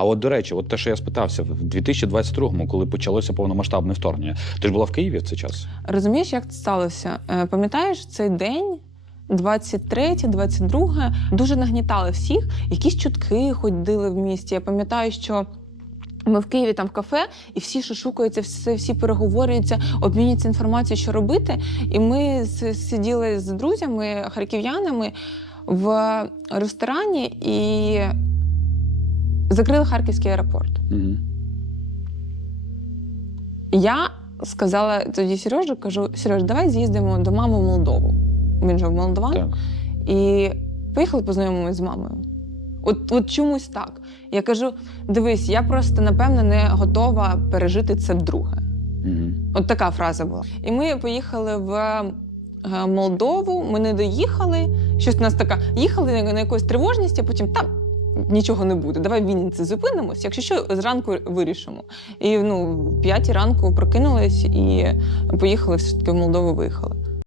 А от до речі, от те, що я спитався, в 2022-му, коли почалося повномасштабне вторгнення, ти ж була в Києві в цей час? Розумієш, як це сталося? Е, Пам'ятаєш цей день? 23, 22, дуже нагнітали всіх. Якісь чутки ходили в місті. Я пам'ятаю, що ми в Києві там в кафе, і всі шукаються, всі, всі переговорюються, обмінюються інформацією, що робити. І ми сиділи з друзями, харків'янами в ресторані і закрили харківський аеропорт. Угу. Я сказала тоді Сережу, кажу: Сереж, давай з'їздимо до мами в Молдову. Він же в Молдован. Так. І поїхали познайомимось з мамою. От, от чомусь так. Я кажу: дивись, я просто напевно не готова пережити це вдруге. Угу. От така фраза була. І ми поїхали в е, Молдову, ми не доїхали. Щось у нас така, їхали на, на якусь тривожність, а потім там. Нічого не буде. Давай в Вінниці зупинимось. Якщо що, зранку вирішимо. І ну, в п'ятій ранку прокинулись і поїхали все-таки в Молдову виїхали.